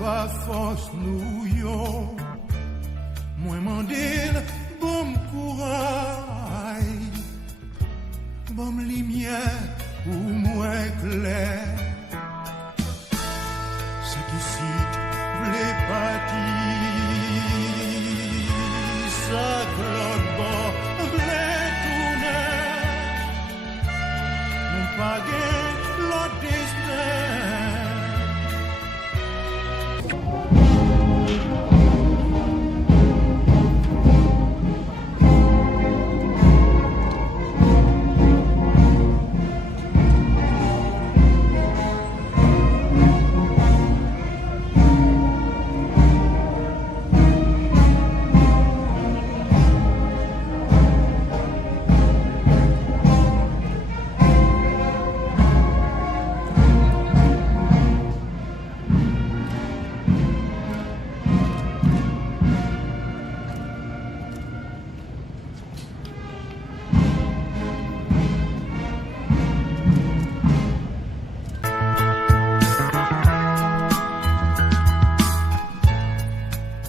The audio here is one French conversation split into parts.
pas force nous yo. Moi mandel bon courage, bon lumière ou moins clair. C'est qu'ici les partis, ça cloche bon, les tourner, non pas gain l'autre destin.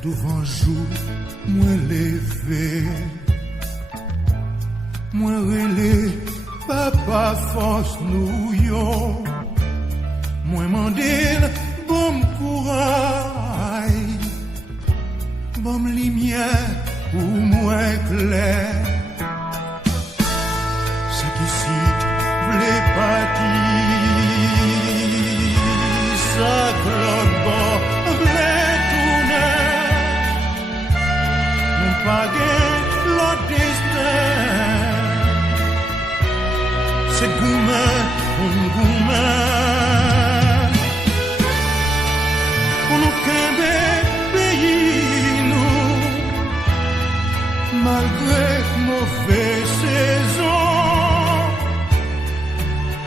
Devant jour, moi levé, moi relé, papa force nous yo, moi mandel bon courage, bon lumière ou moins clair. C'est qu'ici les partis, ça cloche bon, pas gain l'autre destin. C'est goumen, pour nous camber pays nous, malgré mauvaise saison.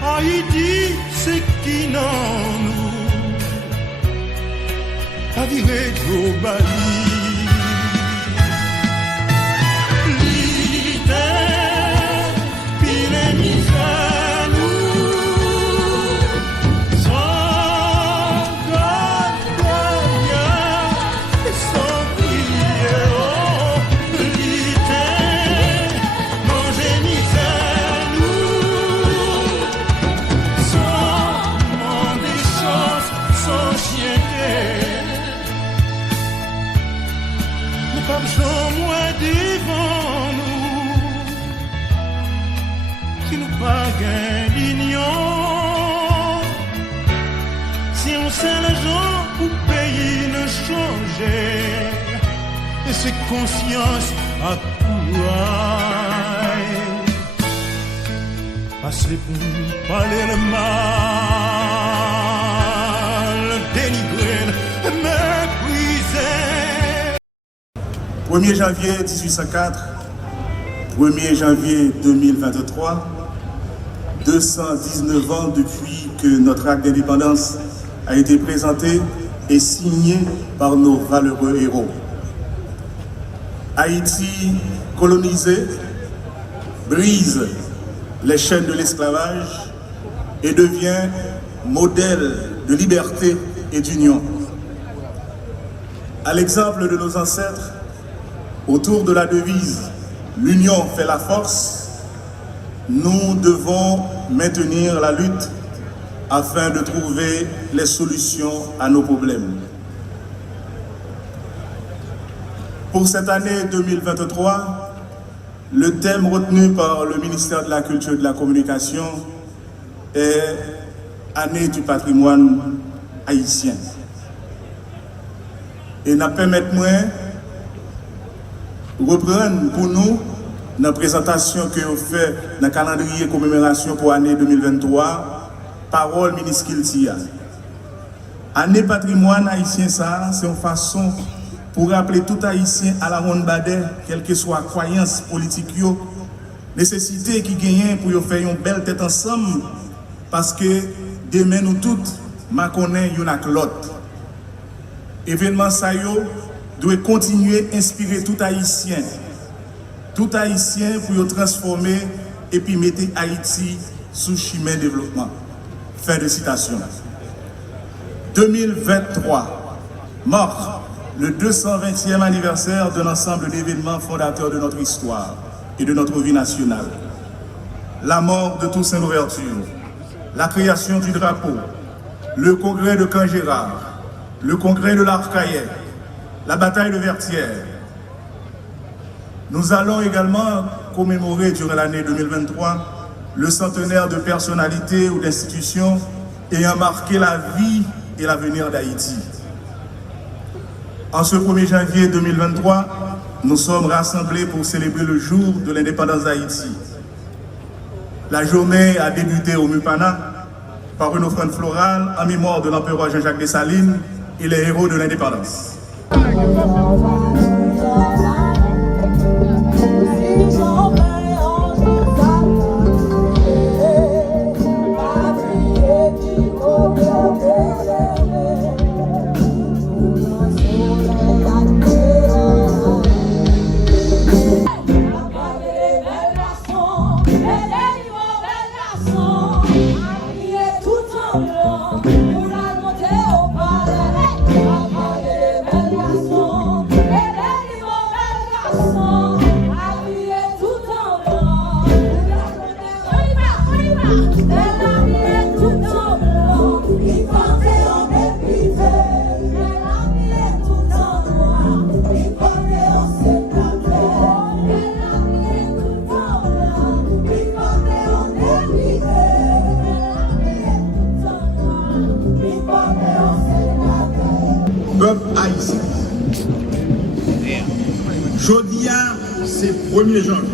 Haïti, c'est qui non nous, a viré globalisé. Si on sait les gens pour payer ne changer, et c'est conscience à quoi passer pour nous parler le mal, dénigrer, mépriser. 1er janvier 1804, 1er janvier 2023, 219 ans depuis que notre acte d'indépendance a été présenté et signé par nos valeureux héros. Haïti colonisé brise les chaînes de l'esclavage et devient modèle de liberté et d'union. À l'exemple de nos ancêtres, autour de la devise « L'union fait la force », nous devons maintenir la lutte afin de trouver les solutions à nos problèmes. Pour cette année 2023, le thème retenu par le ministère de la Culture et de la Communication est « Année du patrimoine haïtien ». Et nous permettons de reprendre pour nous dans la présentation que vous fait dans le calendrier commémoration pour l'année 2023, parole ministre Kiltia. Année patrimoine haïtien, ça, c'est une façon pour rappeler tout haïtien à la ronde badet, quelle que soit la croyance politique, nécessité qui gagne pour faire une belle tête ensemble, parce que demain nous toutes, ma connaît une avec l'autre. Événement ça doit continuer à inspirer tout haïtien pour transformer et puis mettre Haïti sous chemin de développement. Fin de citation. 2023, marque le 220e anniversaire d'un ensemble d'événements fondateurs de notre histoire et de notre vie nationale. La mort de Toussaint Louverture, la création du drapeau, le congrès de Camp-Gérard, le congrès de l'Arcaillet, la bataille de Vertières. Nous allons également commémorer durant l'année 2023 le centenaire de personnalités ou d'institutions ayant marqué la vie et l'avenir d'Haïti. En ce 1er janvier 2023, nous sommes rassemblés pour célébrer le jour de l'indépendance d'Haïti. La journée a débuté au Mupana par une offrande florale en mémoire de l'empereur Jean-Jacques Dessalines et les héros de l'indépendance. Peuple haïtien. Jeudi, c'est 1er janvier.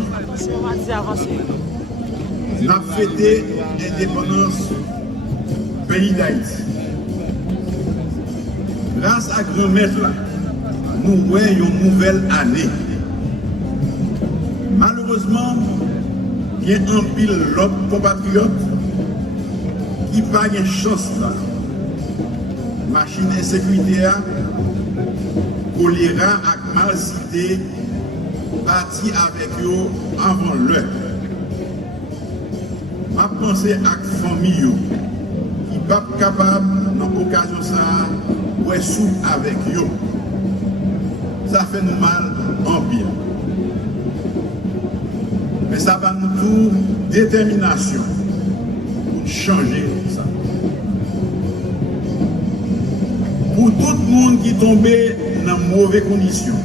Nous avons fêté l'indépendance du pays d'Haïti. Grâce à grand maître, nous voyons une nouvelle année. Malheureusement, il y a un pile l'autre compatriote qui n'a pas de chance là. Machine insécurité, choléra et malcité parti avec eux avant l'heure. Je pense à la famille qui n'est pas capable, dans l'occasion ça, de soupe avec eux. Ça fait nous mal en pire. Mais ça va nous tout détermination pour changer ça. Pour tout le monde qui est tombé dans de mauvaises conditions,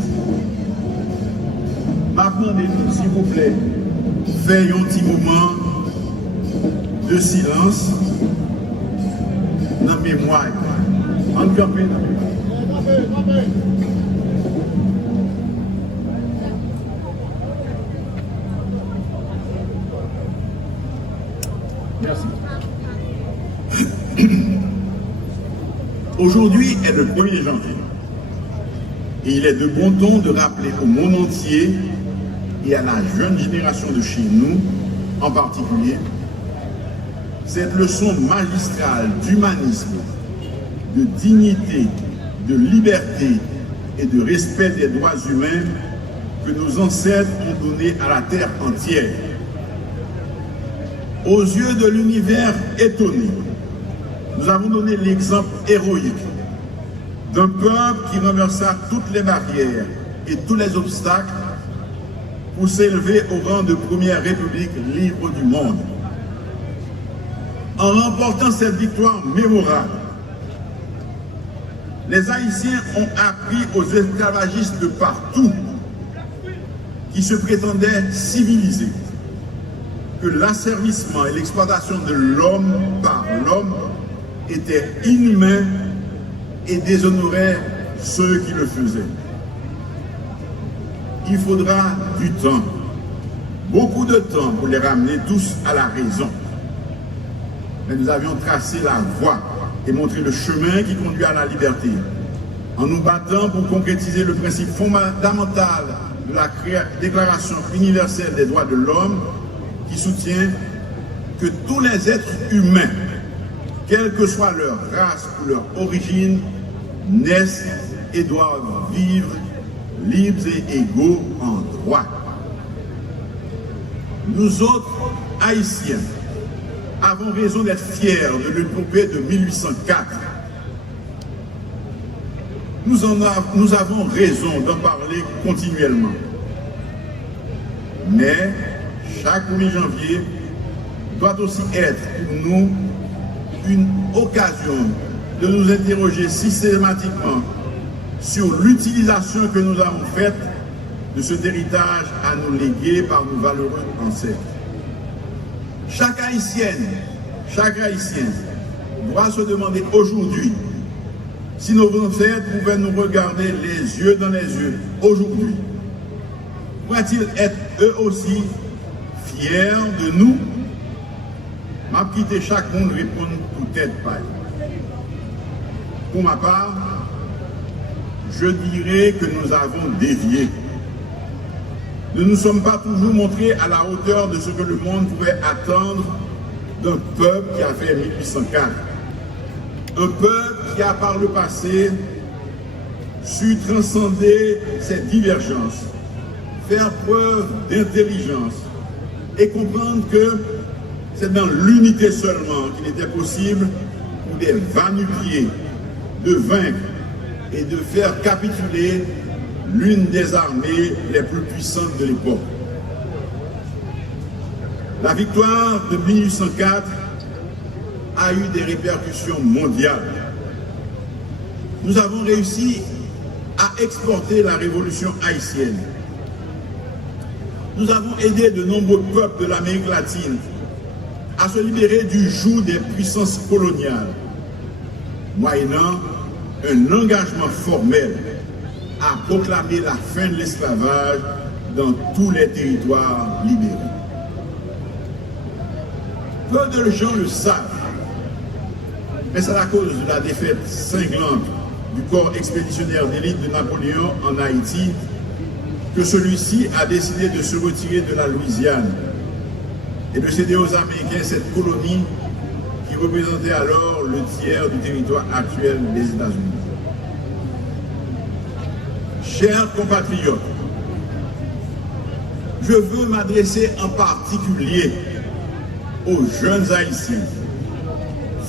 demandez-nous, s'il vous plaît, faites un petit moment de silence dans la mémoire. En campé. Merci. Aujourd'hui est le 1er janvier et il est de bon ton de rappeler au monde entier et à la jeune génération de chez nous en particulier cette leçon magistrale d'humanisme, de dignité, de liberté et de respect des droits humains que nos ancêtres ont donné à la terre entière. Aux yeux de l'univers étonné, nous avons donné l'exemple héroïque d'un peuple qui renversa toutes les barrières et tous les obstacles pour s'élever au rang de première république libre du monde. En remportant cette victoire mémorable, les Haïtiens ont appris aux esclavagistes de partout qui se prétendaient civilisés que l'asservissement et l'exploitation de l'homme par l'homme était inhumain et déshonorait ceux qui le faisaient. Il faudra du temps, beaucoup de temps pour les ramener tous à la raison. Mais nous avions tracé la voie et montré le chemin qui conduit à la liberté, en nous battant pour concrétiser le principe fondamental de la Déclaration universelle des droits de l'homme qui soutient que tous les êtres humains, quelle que soit leur race ou leur origine, naissent et doivent vivre libres et égaux en droit. Nous autres, Haïtiens, avons raison d'être fiers de l'épopée de 1804. nous avons raison d'en parler continuellement. Mais chaque 1er janvier doit aussi être pour nous une occasion de nous interroger systématiquement sur l'utilisation que nous avons faite de cet héritage à nous léguer par nos valeureux ancêtres. Chaque Haïtienne, chaque Haïtien doit se demander aujourd'hui si nos ancêtres pouvaient nous regarder les yeux dans les yeux aujourd'hui. Pourraient-ils être eux aussi fiers de nous? M'a quitté chaque monde répondre pour tête paille. Pour ma part, je dirais que nous avons dévié. Nous ne nous sommes pas toujours montrés à la hauteur de ce que le monde pouvait attendre d'un peuple qui a fait 1804. Un peuple qui a par le passé su transcender ses divergences, faire preuve d'intelligence et comprendre que c'est dans l'unité seulement qu'il était possible pour des va-nu-pieds de vaincre et de faire capituler l'une des armées les plus puissantes de l'époque. La victoire de 1804 a eu des répercussions mondiales. Nous avons réussi à exporter la révolution haïtienne. Nous avons aidé de nombreux peuples de l'Amérique latine à se libérer du joug des puissances coloniales, moyennant un engagement formel à proclamer la fin de l'esclavage dans tous les territoires libérés. Peu de gens le savent, mais c'est à cause de la défaite cinglante du corps expéditionnaire d'élite de Napoléon en Haïti que celui-ci a décidé de se retirer de la Louisiane et de céder aux Américains cette colonie qui représentait alors le tiers du territoire actuel des États-Unis. Chers compatriotes, je veux m'adresser en particulier aux jeunes Haïtiens,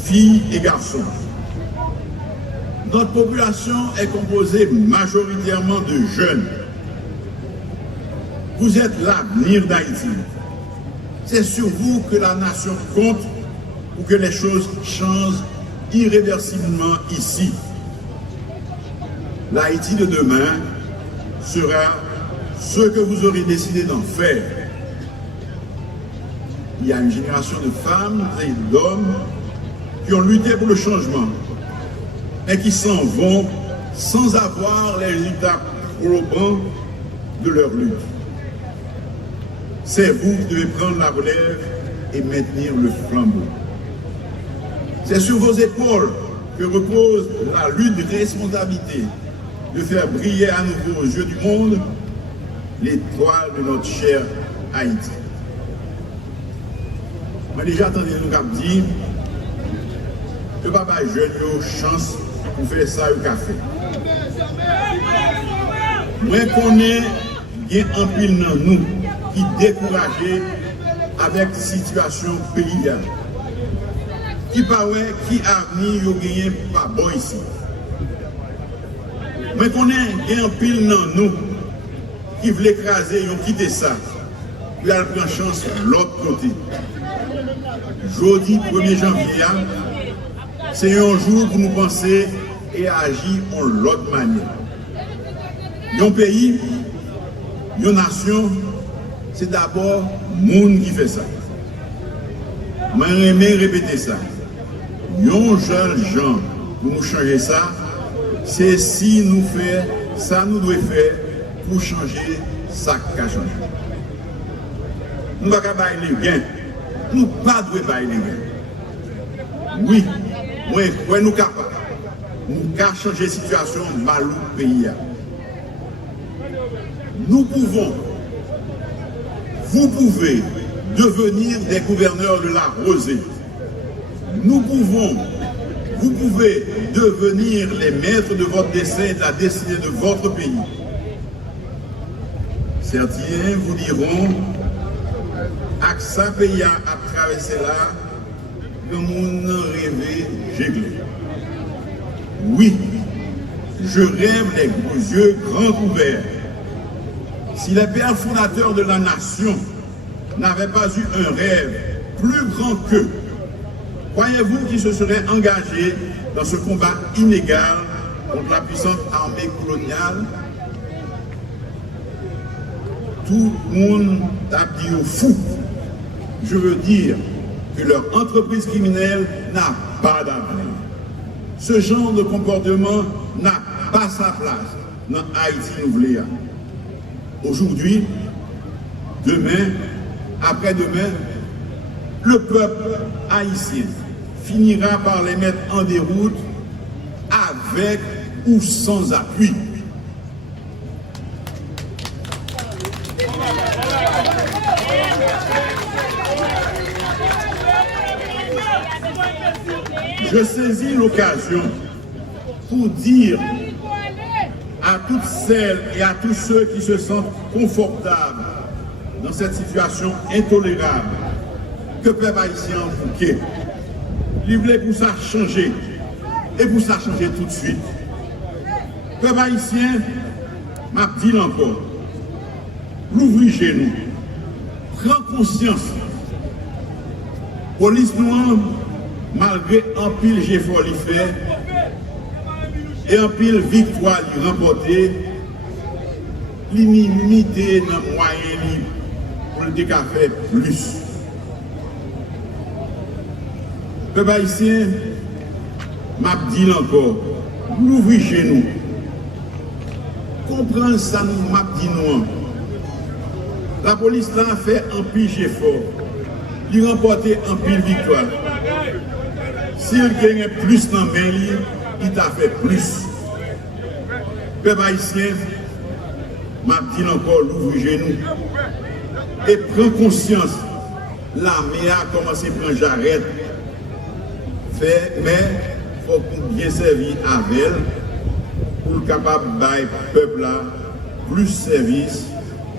filles et garçons. Notre population est composée majoritairement de jeunes. Vous êtes l'avenir d'Haïti. C'est sur vous que la nation compte pour que les choses changent irréversiblement ici. L'Haïti de demain sera ce que vous aurez décidé d'en faire. Il y a une génération de femmes et d'hommes qui ont lutté pour le changement, mais qui s'en vont sans avoir les résultats probants de leur lutte. C'est vous qui devez prendre la relève et maintenir le flambeau. C'est sur vos épaules que repose la lutte de responsabilité de faire briller à nouveau aux yeux du monde l'étoile de notre cher Haïti. Moi déjà entendu nous cap dire que papa jeune a chance pour faire ça au café. Moi connais bien un pile dans nous qui découragé avec la situation pays qui paraît qui avenir yo gagné pas bon ici. Moi connais bien un pile dans nous qui veulent écraser, ils ont quitté ça. Puis elle prend chance de l'autre côté. Jeudi 1er janvier, c'est un jour pour nous penser et agir en l'autre manière. Un pays, une nation, c'est d'abord le monde qui fait ça. Je vais répéter ça. Un jeune gens pour nous changer ça, c'est si nous faisons ça, nous devons faire pour changer ça qui a changé. Nous ne pouvons pas bailler les gains. Nous ne pouvons pas bailler les gains. Oui, nous sommes capables. Nous pouvons changer la situation mal au pays. Nous pouvons, vous pouvez devenir des gouverneurs de la rosée. Nous pouvons, vous pouvez devenir les maîtres de votre destin et de la destinée de votre pays. Certains vous diront, AXA pays à traverser là, le monde rêvé, j'ai glé. Oui, je rêve les gros yeux grands ouverts. Si les pères fondateurs de la nation n'avaient pas eu un rêve plus grand qu'eux, croyez-vous qu'ils se seraient engagés dans ce combat inégal contre la puissante armée coloniale? Tout le monde a dit au fou. Je veux dire que leur entreprise criminelle n'a pas d'avenir. Ce genre de comportement n'a pas sa place dans Haïti Nouvelea. Aujourd'hui, demain, après-demain, le peuple haïtien finira par les mettre en déroute avec ou sans appui. Je saisis l'occasion pour dire à toutes celles et à tous ceux qui se sentent confortables dans cette situation intolérable que peuple haïtien bouquet. Il voulait pour ça changer et pour ça changer tout de suite. Peuple haïtien m'a dit encore, l'ouvrir chez nous, prends conscience. Police noire, malgré un pile effort li fait et un pile victoire li remporté, l'immunité dans le moyen pour le décafé plus. Peuple haïtien m'a dit encore, l'ouvrir chez nous. Comprendre ça, nous m'a dit non. La police là a fait un pile effort. Il a remporté un pile victoire. S'il gagne plus dans main, il t'a fait plus. Peuple haïtien m'a dit encore l'ouvrir genou. Et prends conscience, l'armée a commencé à prendre j'arrête. Mais il faut qu'on bien servir avec elle pour être capable de faire le peuple là plus service,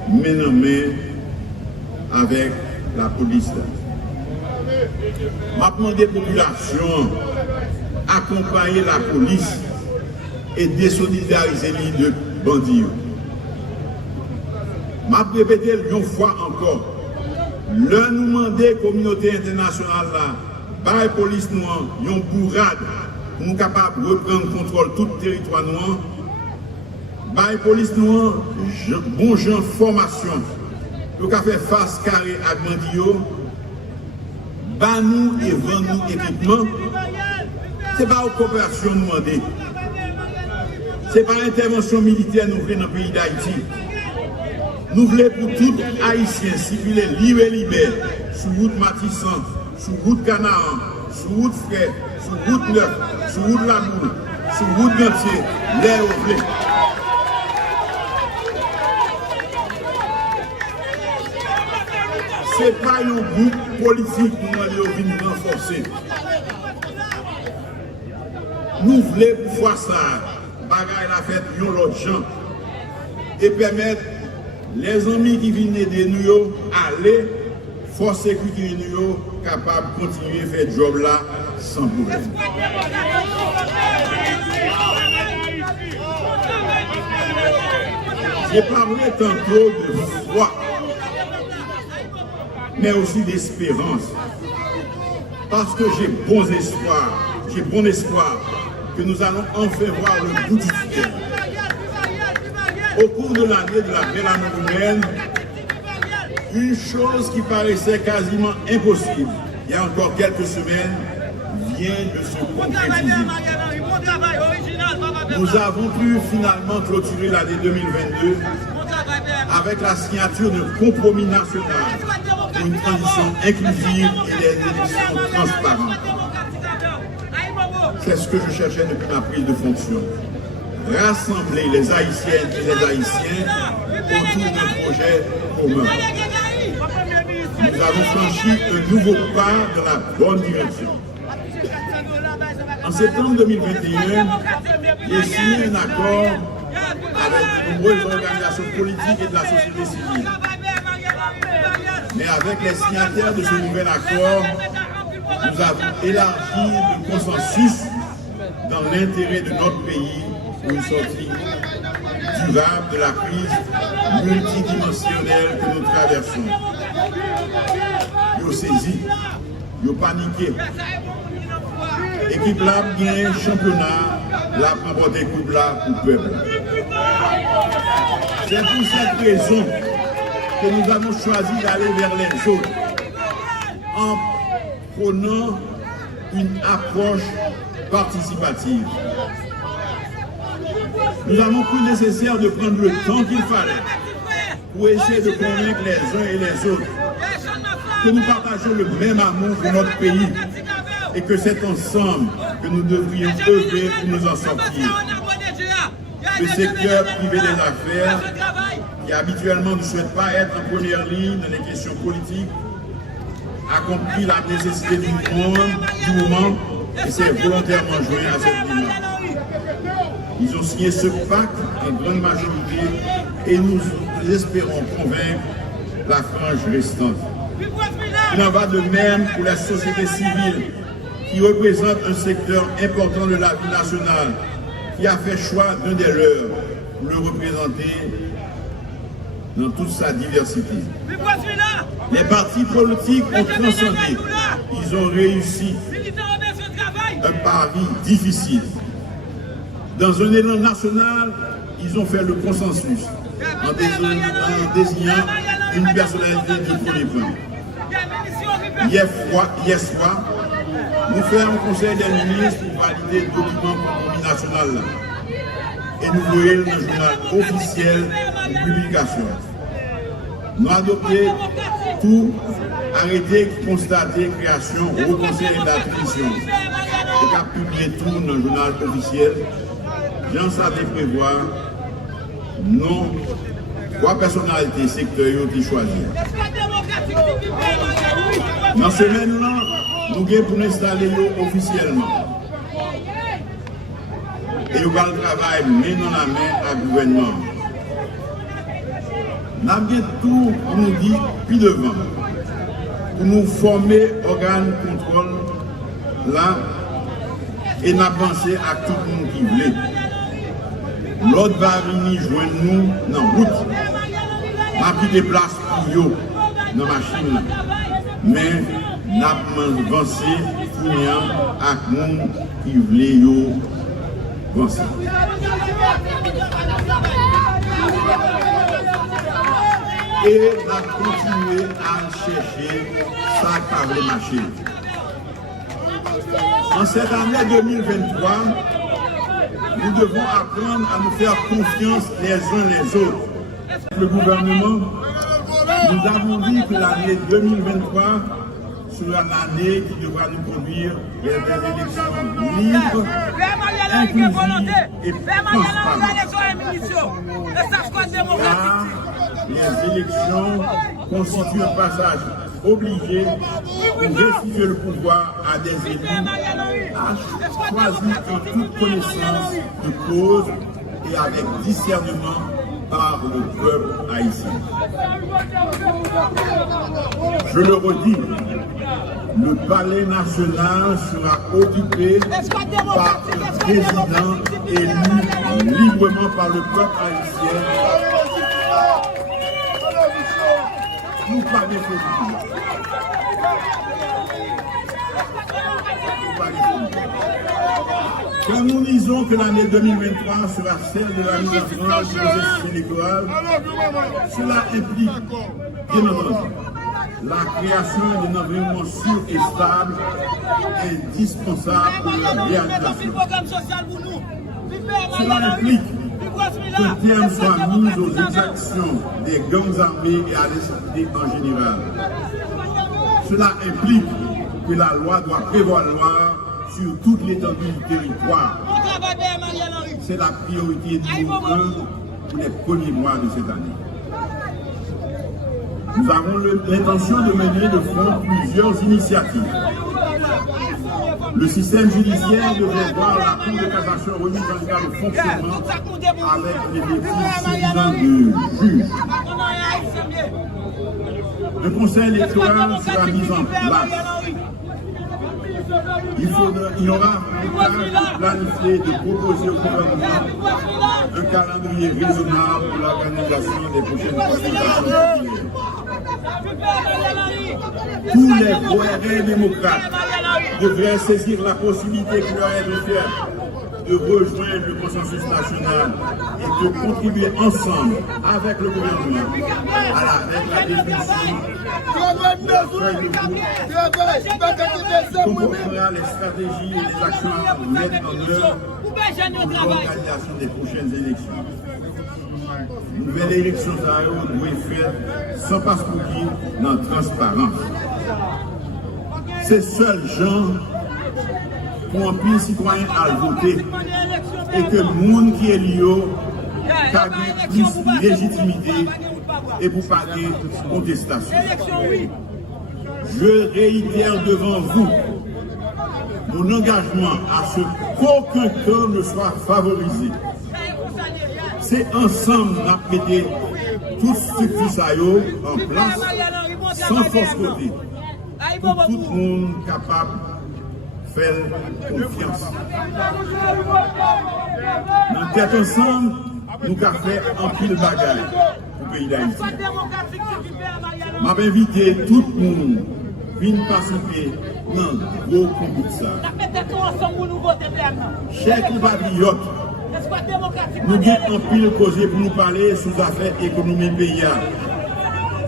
main en main avec la police. Je demande des populations accompagner la police et désolidariser les de bandits. Je répète une fois encore, le nous demander la communauté internationale là, par la police noire, une bourrade pour nous capables de reprendre le contrôle de tout le territoire noir. Par la police noire, bon genre formation, pour faire face carré à bandits. Bah nous et vend nous équipement, ce n'est pas une coopération nous demander. Ce n'est pas une intervention militaire nous voulons dans le pays d'Haïti. Nous voulons pour tout Haïtien circuler libre et libère sur route Matissan, sur route Canaan, sur route Frais, sur route Neuf, sur route La Boule, sur route Gantier, l'air au blé. Ce n'est pas un groupe politique pour nous renforcer. Nous voulons pouvoir ça, bagaille la fête, nous l'autre gens, et permettre les amis qui viennent aider nous aller, force sécurité nous capables de continuer à faire ce job là sans problème. J'ai parlé tantôt de foi, mais aussi d'espérance. Parce que j'ai bon espoir que nous allons enfin voir le bout du tunnel. Au cours de l'année de la belle année humaine, une chose qui paraissait quasiment impossible, il y a encore quelques semaines, vient de se concrétiser. Nous avons pu finalement clôturer l'année 2022 avec la signature d'un compromis national pour une transition inclusive et des élections transparentes. C'est ce que je cherchais depuis ma prise de fonction. Rassembler les Haïtiennes et les Haïtiens autour d'un projet commun. Nous avons franchi un nouveau pas dans la bonne direction. En septembre 2021, j'ai signé un accord avec de nombreuses organisations politiques et de la société civile. Mais avec les signataires de ce nouvel accord, nous avons élargi le consensus dans l'intérêt de notre pays pour une sortie durable de la crise multidimensionnelle que nous traversons. Ils ont saisi, ils ont paniqué. Équipe là, bien championnat, la remporté coupe là pour le peuple. C'est pour cette raison que nous avons choisi d'aller vers les autres en prenant une approche participative. Nous avons cru nécessaire de prendre le temps qu'il fallait pour essayer de convaincre les uns et les autres que nous partageons le même amour pour notre pays et que c'est ensemble que nous devrions œuvrer pour nous en sortir. Le secteur privé des affaires, qui habituellement ne souhaite pas être en première ligne dans les questions politiques, a compris la nécessité du moment et s'est volontairement joint à cette démarche. Ils ont signé ce pacte en grande majorité et nous espérons convaincre la frange restante. Il en va de même pour la société civile qui représente un secteur important de la vie nationale, qui a fait choix d'un des leurs pour le représenter dans toute sa diversité. Les partis politiques ont transcendé. Ils ont réussi un pari difficile. Dans un élan national, ils ont fait le consensus en désignant une personnalité de premier plan. Hier soir, nous faisons un conseil des ministres pour valider le document compromis national là. Et nous voyons dans le journal officiel de publication. Nous adoptons tout, arrêter, constater, création, au conseil d'attribution. Et qu'à publier tout dans le journal officiel. J'en savais prévoir non 3 personnalités sectorielles qui choisissent. Dans ce semaine-là, nous allons pour installer officiellement. Et nous allons travailler main dans la main avec le gouvernement. Nous avons tout pour nous dire puis devant. Pour nous former organe de contrôle là et nous avancer à tout le monde qui veut. L'autre va venir joindre nous dans la route. Nous avons pris des places pour eux dans la machine. Mais nous avons avancé pour nous avec les gens qui veulent avancer. Et nous avons continué à chercher ça par les machines. En cette année 2023, nous devons apprendre à nous faire confiance les uns les autres. Le gouvernement, nous avons dit que l'année 2023 sera l'année qui devra nous conduire vers des élections libres, inclusives et transparentes. Car les élections constituent un passage obligé pour restituer le pouvoir à des élus choisis en toute connaissance de cause et avec discernement par le peuple haïtien. Je le redis, le palais national sera occupé par un président élu librement par le peuple haïtien. Nous pas défendus. Quand nous disons que l'année 2023 sera celle de la mise en place du processus électoral, cela implique, bien entendu, la création d'un environnement sûr et stable indispensable pour la réalisation. Cela implique que terme soit mis aux exactions des gangs armés et à l'insécurité en général. Cela implique que la loi doit prévaloir sur toute l'étendue du territoire. C'est la priorité numéro 1 pour les premiers mois de cette année. Nous avons l'intention de mener de front plusieurs initiatives. Le système judiciaire devrait voir la Cour de cassation remise en état de fonctionnement avec les effectifs suffisants de juges. Le conseil électoral sera mis en place. Il y aura planifié de proposer au gouvernement un calendrier raisonnable pour l'organisation des prochaines consultations populaires. Tous les voyants démocrates devraient saisir la possibilité qui leur est offerte de rejoindre le consensus national et de contribuer ensemble avec le gouvernement à la définition de la feuille de route qui comportera les stratégies et les actions à mettre en œuvre pour l'organisation des prochaines élections. Nouvelle élection doit être faite sans passeport dans la transparence. Ces seuls gens pour un pays citoyen à voter et que le monde qui est lié a plus de légitimité et pour pas de contestation. Je réitère devant vous mon engagement à ce qu'aucun camp ne soit favorisé. C'est ensemble qu'on a mis tout ce qui ça en place sans force côté pour tout le monde capable de faire confiance. Dans tête ensemble, nous avons fait un pile de bagaille pour le pays d'Haïti. Je vais inviter tout le monde à participer dans le gros concours de ça. Chers compatriotes, nous avons un pile causé pour nous parler sous affaires économiques pays,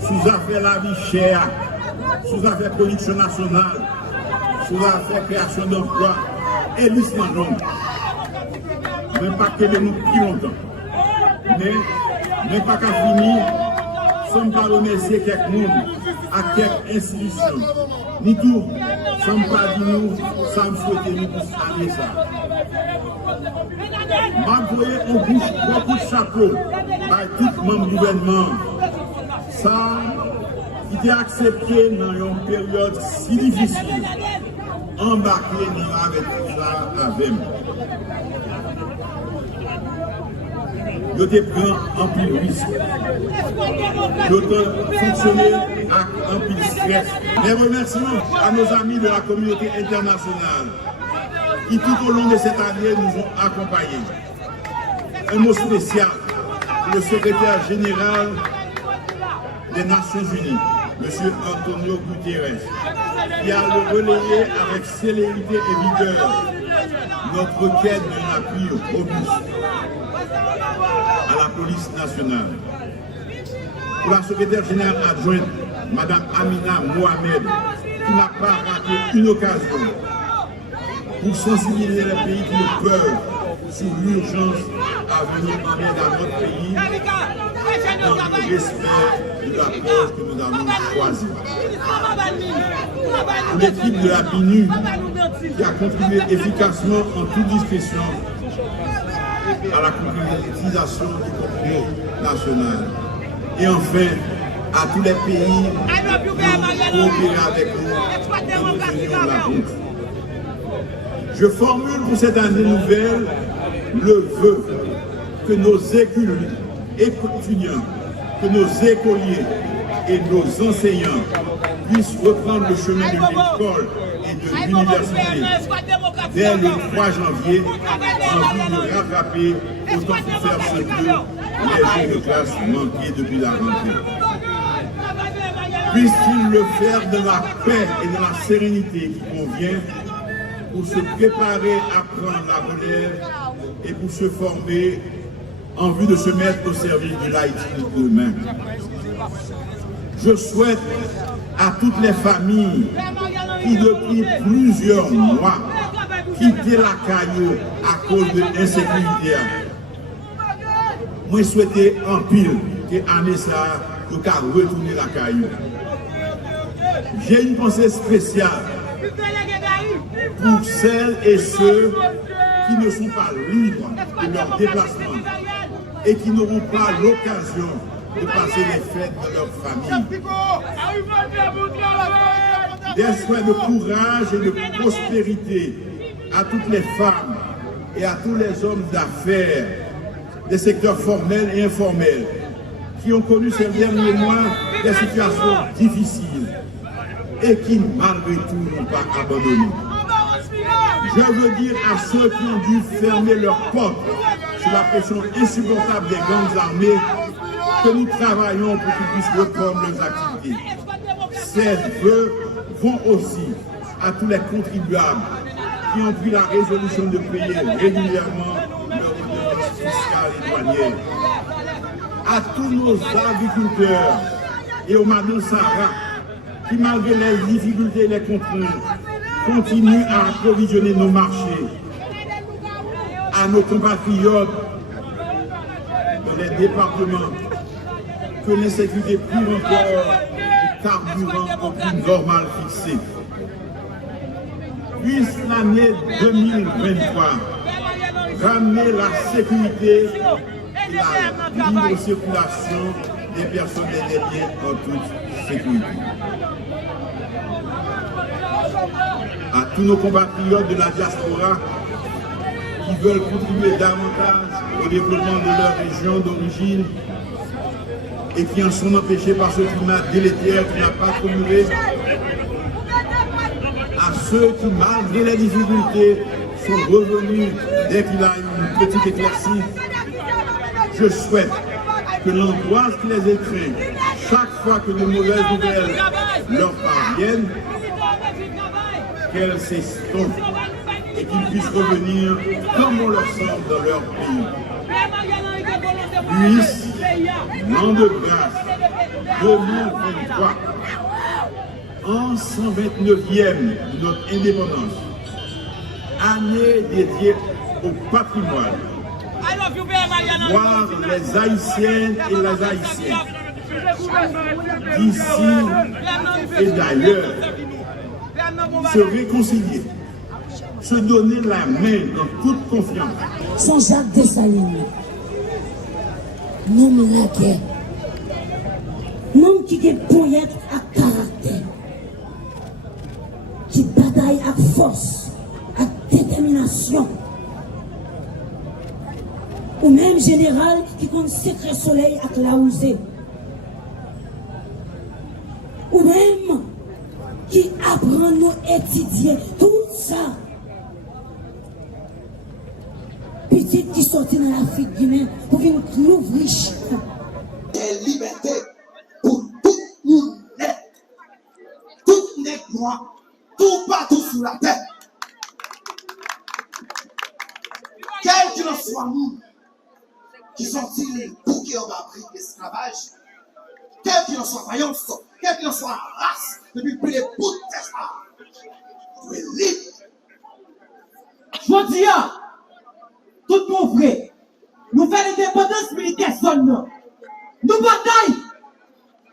sous affaires la vie chère, sous affaires production nationale, sous affaires création d'emplois et l'histoire non. Même pas que de nous plus longtemps. Mais pas qu'à finir, sans pas remercier quelqu'un à quelques institutions. Ni tout, sans pas dire nous, sans souhaiter nous pour aller ça. M'envoyer en bouche beaucoup de chapeaux par tout le gouvernement. Ça, qui est accepté dans une période si difficile, embarqué avec tout ça avec moi. Je te prends un pile risque. Je te fonctionner avec un pile stress. Les remerciements à nos amis de la communauté internationale qui tout au long de cette année nous ont accompagnés. Un mot spécial pour le secrétaire général des Nations Unies, M. Antonio Guterres, qui a relayé avec célérité et vigueur notre quête d'un appui robuste à la police nationale. Pour la secrétaire générale adjointe, Mme Amina Mohamed, qui n'a pas raté une occasion pour sensibiliser les pays qui le peuvent sur l'urgence à venir en aide à notre pays dans le respect de l'approche que nous avons choisie. Pour l'équipe de la BINU qui a contribué efficacement en toute discrétion à la concrétisation du compromis national. Et enfin, à tous les pays qui ont coopéré avec nous et nous tenions la route. Je formule pour cette année nouvelle le vœu que nos étudiants, que nos écoliers et nos enseignants puissent reprendre le chemin de l'école et de l'université dès le 3 janvier en vue de rattraper autant que faire se peut les jours de classe manqués depuis la rentrée. Puissent-ils le faire dans la paix et dans la sérénité qui convient pour se préparer à prendre la relève et pour se former en vue de se mettre au service de l'Haïti de demain. Je souhaite à toutes les familles qui depuis plusieurs mois quittent la caillou à cause de l'insécurité. Moi, je souhaite en pile que l'année ça, nous puissions retourner la caillou. J'ai une pensée spéciale pour celles et ceux qui ne sont pas libres de leur déplacement et qui n'auront pas l'occasion de passer les fêtes dans leur famille. Des souhaits de courage et de prospérité à toutes les femmes et à tous les hommes d'affaires des secteurs formels et informels qui ont connu ces derniers mois des situations difficiles et qui, malgré tout, n'ont pas abandonné. Je veux dire à ceux qui ont dû fermer leurs portes sous la pression insupportable des grandes armées que nous travaillons pour qu'ils puissent reprendre leurs activités. Ces vœux vont aussi à tous les contribuables qui ont pris la résolution de payer régulièrement leurs redevances fiscales et douanières. À tous nos agriculteurs et aux Madame Sarah qui, malgré les difficultés et les contraintes, continuent à approvisionner nos marchés. À nos compatriotes dans les départements que l'insécurité prive encore du carburant au prix normal fixé. Puisse l'année 2023 ramener la sécurité et la libre circulation des personnes et des biens en toute sécurité. À tous nos compatriotes de la diaspora qui veulent contribuer davantage au développement de leur région d'origine et qui en sont empêchés par ce climat délétère qui n'a pas trop duré. À ceux qui, malgré les difficultés, sont revenus dès qu'il a eu une petite éclaircie, je souhaite que l'angoisse qui les étreint chaque fois que de mauvaises nouvelles leur parviennent, qu'elles s'estompent et qu'ils puissent revenir comme on leur semble dans leur pays. Puisse, nom de grâce, 2023, en 129e de notre indépendance, année dédiée au patrimoine, voir les Haïtiennes et les Haïtiens d'ici et d'ailleurs se réconcilier, se donner la main en toute confiance. Sans Jacques Dessalines, nomme la guerre, nomme qui est poète à caractère, qui bataille à force, à détermination, ou même général qui compte secret soleil à clauser, ou même qui apprend nous étudier tout ça. Petit qui sortit dans l'Afrique Guinée pour venir nous riche. Et liberté pour tout le monde, tout n'est noir, tout partout sur la terre. Quel qu'il en soit nous, qui sont-ils les bouquets en abri d'esclavage, quel qu'il en soit vaillance, quel qu'il en soit race, depuis plus de bouts de testament, vous êtes libre. Je dis, tout mon frère, nous faisons l'indépendance militaire seulement. Nous bataillons,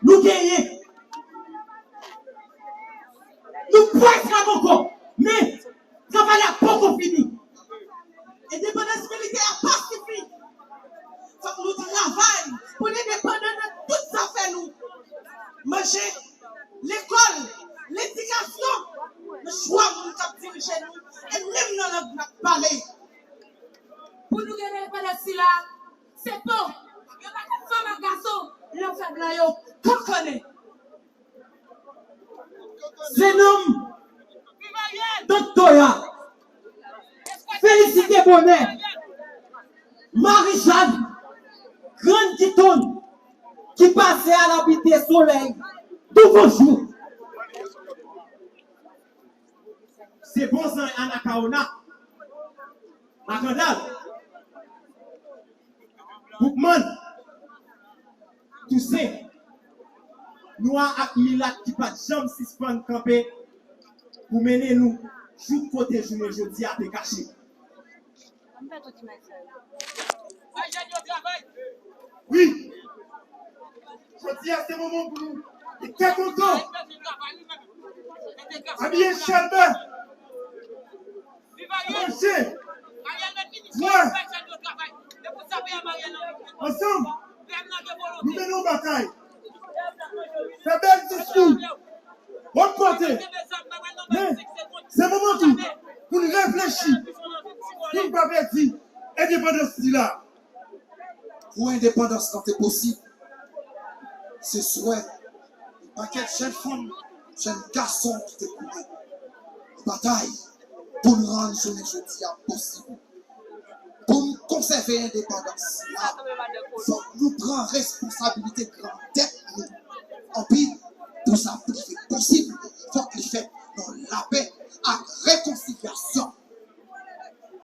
nous gagnons. Nous poissons encore, mais ça va aller pas qu'on finit. L'indépendance militaire pacifique. Faut que nous travaillons pour l'indépendance de tout ça fait nous. Manger, l'école, l'éducation, le choix pour nous diriger nous, et même dans notre palais. Pour nous gagner l'indépendance là, c'est bon. Il n'y a pas de femme à garçon, l'enfant blanc, qu'on connaît. C'est nom Doctorat. Félicité Bonnet. Marie-Jeanne, grande Titonne, qui passait à l'habiter soleil tous vos jours. C'est bon sang Anna Kaona. Macandal. Boukman. Tu sais, nous avons Milat qui pas de jambes suspendre camper pour mener nous jusqu'au côté journée jeudi à te cacher. Oui, je dis à ce moment pour nous, et très content, habillé Chalbert, manger, moi, ensemble, nous menons bataille. C'est bel discours, bonne côté, mais c'est le moment tout pour nous réfléchir, pour nous pas dire, indépendance là. Pour indépendance quand c'est possible, ce souhait, un paquet de jeunes femmes, jeunes garçons qui te courent, bataille, pour nous rendre journée jeudi possible. Pour nous conserver l'indépendance, là, faut nous prendre responsabilité grande tête, nous. En pile,